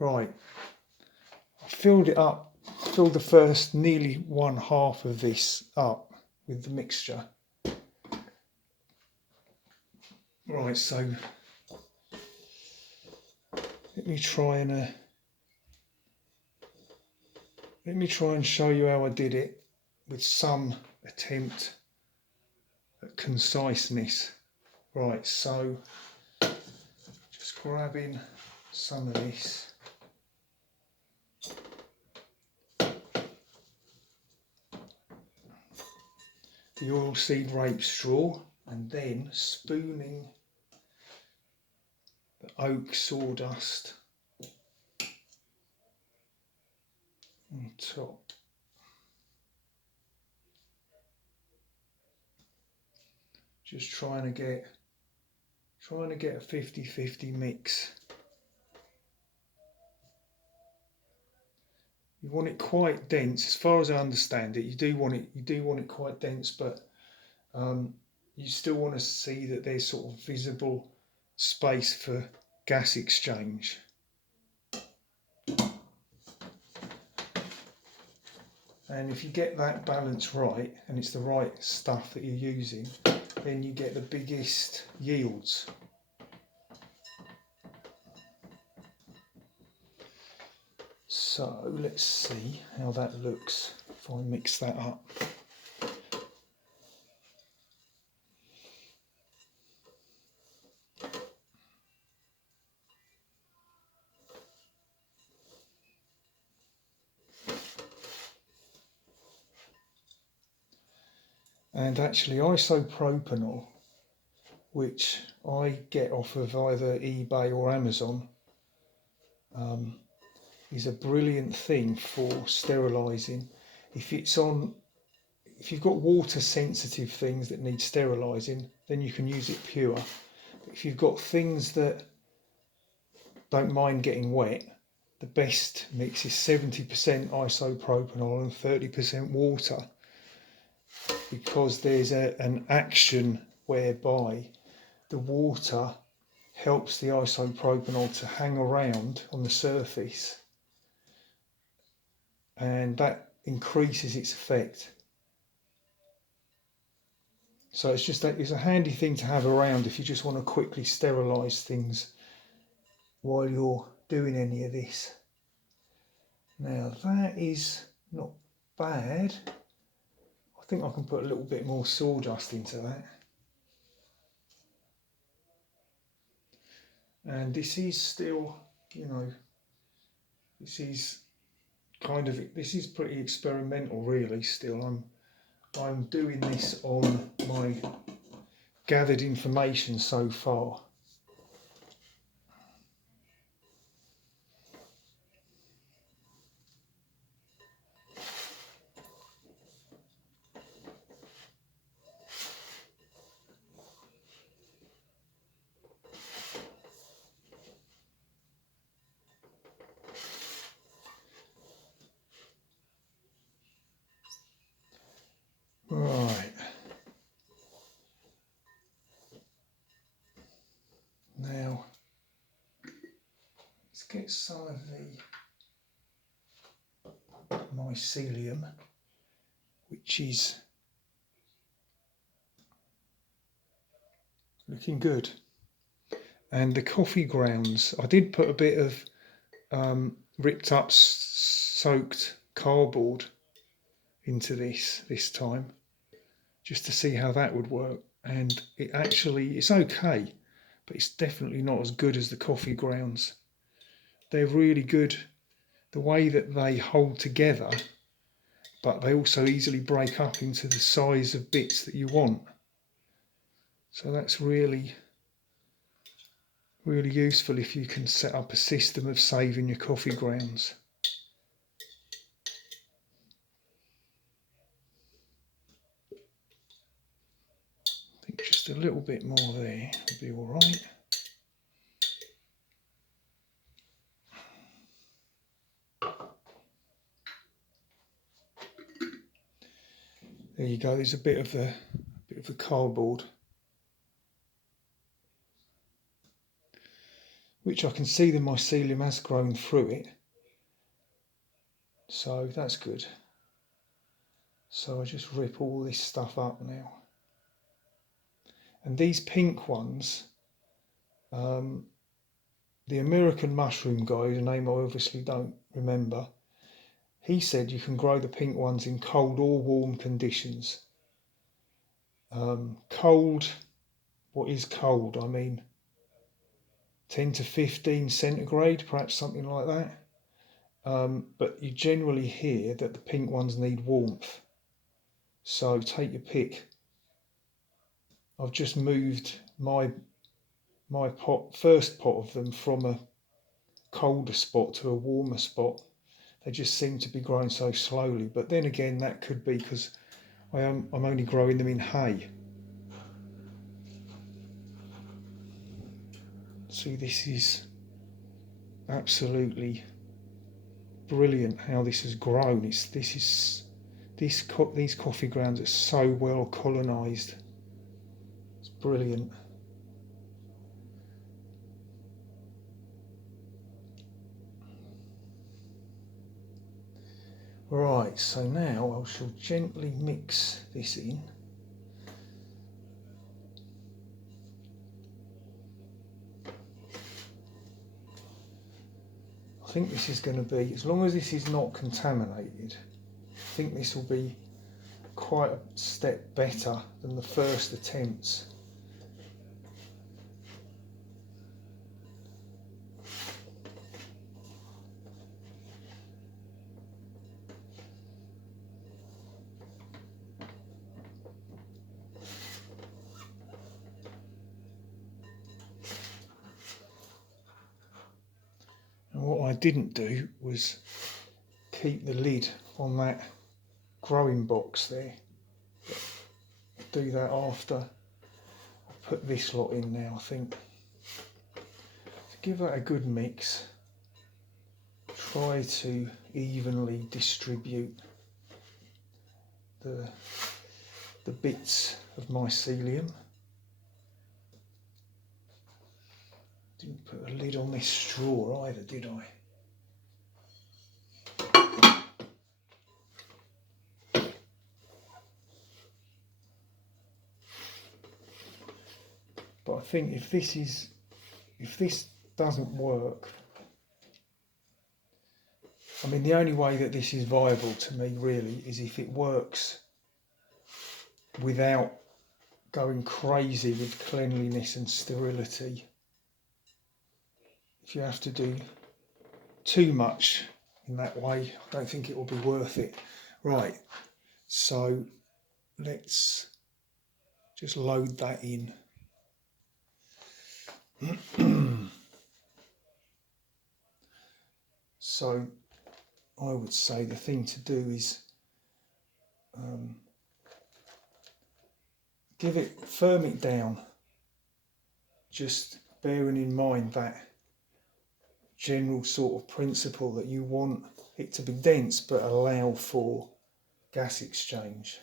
Right, I filled it up, filled the first nearly 1/2 of this up with the mixture. Right, so let me try and show you how I did it with some attempt at conciseness. Right, so just grabbing some of this. The oilseed rape straw, and then spooning the oak sawdust on top. Just trying to get a 50-50 mix. You want it quite dense, as far as I understand it. You do want it quite dense, but you still want to see that there's sort of visible space for gas exchange. And if you get that balance right, and it's the right stuff that you're using, then you get the biggest yields. So let's see how that looks if I mix that up. And actually isopropanol, which I get off of either eBay or Amazon, is a brilliant thing for sterilising. If you've got water sensitive things that need sterilising, then you can use it pure. But if you've got things that don't mind getting wet, the best mix is 70% isopropanol and 30% water, because there's an action whereby the water helps the isopropanol to hang around on the surface, and that increases its effect. So it's a handy thing to have around if you just want to quickly sterilise things while you're doing any of this. Now that is not bad. I think I can put a little bit more sawdust into that. And this is still, this is pretty experimental really still. I'm doing this on my gathered information so far. Right. Now, let's get some of the mycelium, which is looking good. And the coffee grounds, I did put a bit of ripped up soaked cardboard into this time, just to see how that would work. And it's okay, but it's definitely not as good as the coffee grounds. They're really good the way that they hold together, but they also easily break up into the size of bits that you want. So that's really useful if you can set up a system of saving your coffee grounds. I think just a little bit more there will be all right. There you go. There's a bit of the cardboard. which I can see the mycelium has grown through it. So that's good. So I just rip all this stuff up now. And these pink ones, the American mushroom guy, whose name I obviously don't remember, he said you can grow the pink ones in cold or warm conditions. Cold, what is cold? I mean 10 to 15 centigrade, perhaps something like that. But you generally hear that the pink ones need warmth. So take your pick. I've just moved my first pot of them from a colder spot to a warmer spot. They just seem to be growing so slowly. But then again, that could be because I'm only growing them in hay. See, this is absolutely brilliant how this has grown. These coffee grounds are so well colonised. It's brilliant. Right, so now I shall gently mix this in. I think this is going to be, as long as this is not contaminated, I think this will be quite a step better than the first attempts. And what I didn't do was keep the lid on that growing box there. Do that after I put this lot in now, I think. So give that a good mix. Try to evenly distribute the bits of mycelium. Didn't put a lid on this straw either, did I? But I think if this doesn't work, I mean, the only way that this is viable to me really is if it works without going crazy with cleanliness and sterility. If you have to do too much in that way, I don't think it will be worth it. Right, so let's just load that in. So I would say the thing to do is firm it down, just bearing in mind that general sort of principle that you want it to be dense but allow for gas exchange.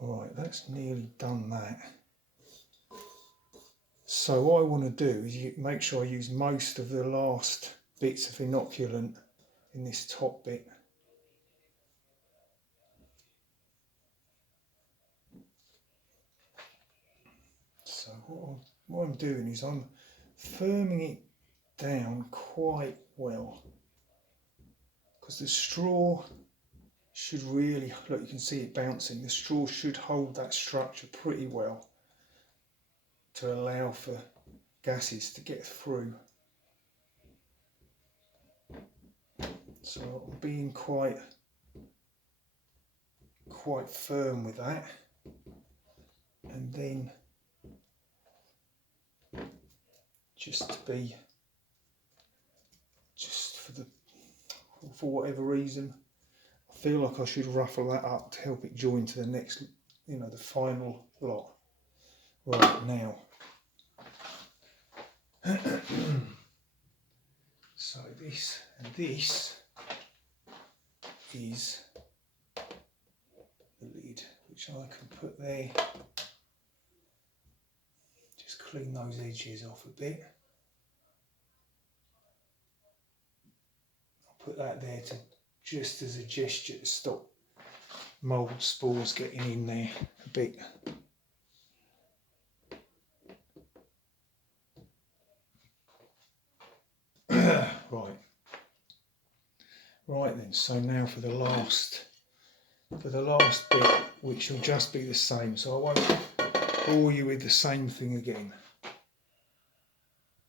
Right, that's nearly done that. So what I want to do is make sure I use most of the last bits of inoculant in this top bit. So what I'm doing is I'm firming it down quite well, because the straw should really, look, you can see it bouncing, the straw should hold that structure pretty well to allow for gases to get through. So I'm being quite firm with that, and then just for whatever reason, I feel like I should ruffle that up to help it join to the next, the final lot. Right, now so this and this is the lid, which which I can put there. Just clean those edges off a bit. I'll put that there to just as a gesture to stop mould spores getting in there a bit. Right then, so now for the last bit, which will just be the same, so I won't bore you with the same thing again.